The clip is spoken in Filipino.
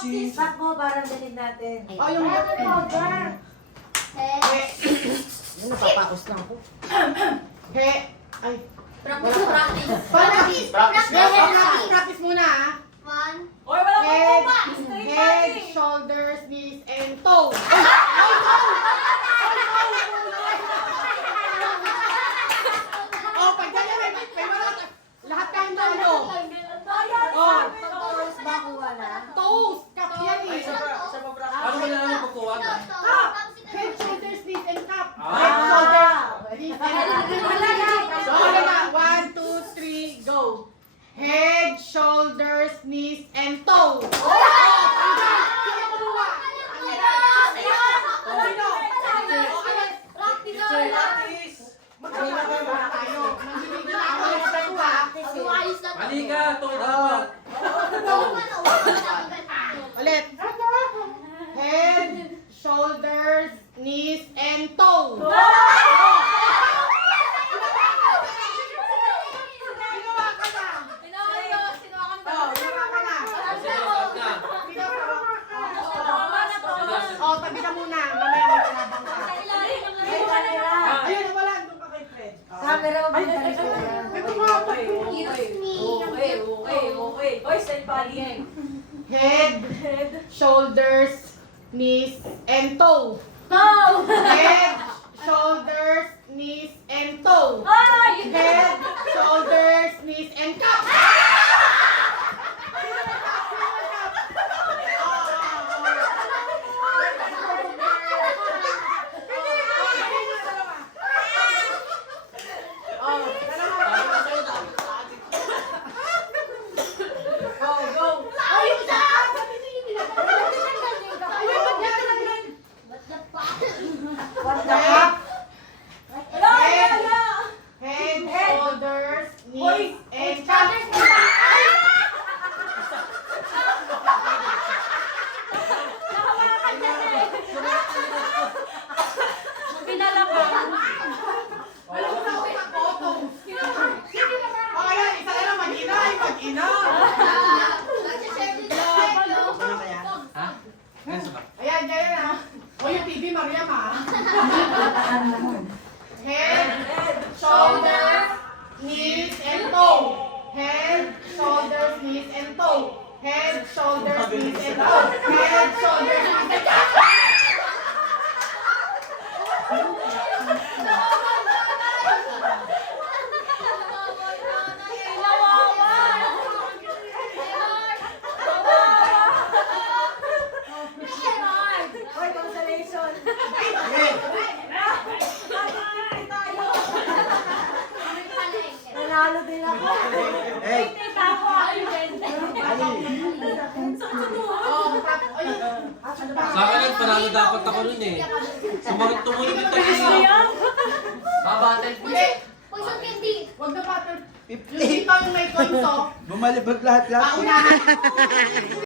practice. Stop mo para galing natin. Oh, yung Head. Yan, napapakos lang ako. He. Ay. Practice, practice. Practice. Practice muna ah. One. Oy, wala kang Head, puma. Straight head, body. shoulders, knees, and toe. Oh, pag ganyan, may mga lahat kayong na ano. Ayan, Oh. sabi ko. Tapos ba kuha na? Toes, cup yan eh. Ano ba na namin pagkuha na? Cup. Head, shoulders, knees, and cup. Ah. Head, shoulders, knees, and cup. Wala na. So, ano na? 1, 2, 3, go. Head, shoulders, knees, and toe. Sino kumuha? Magkakala tayo. Nanggigigil na ako ng step ba? Mali ka, tungkol dapat. Ulit. Head, shoulders, knees, and toe. Ginawa ka na. Oh, ginawa ka na. Oh, tabi ka muna. Mamaya may kalabang ka. Ay, camera. Ayun, wala. Doon ka kay Fred. Camera mo ba yung Ito nga ako. Okay. Oy, straight body. Head, shoulders, knees, and toe. No! Head, shoulders, knees, and toe. Ay! Head, shoulders, knees, and cup. What the heck? Head, shoulders, knees, and cup. Oh, ayan, isa na lang, mag-ina, mag-ina. Ha? Ano sa ba? Ayan, ganyan na. O yung TV, Mariam ha. Head, shoulders, knees, and toe. Head, shoulders, knees, and toe. Head, shoulders, knees, and toe. Head, shoulders, knees, and toe. Hoy, consolation. Nanalo din ako. Oh, tap, ay, Sa akin, panalo dapat ako nun eh. Tumulit yung tayo. Babattle ko. hindi. Poison candy. Huwag na battle. Yung dito yung may konso, Bumalibot lahat-lahat. paunahan.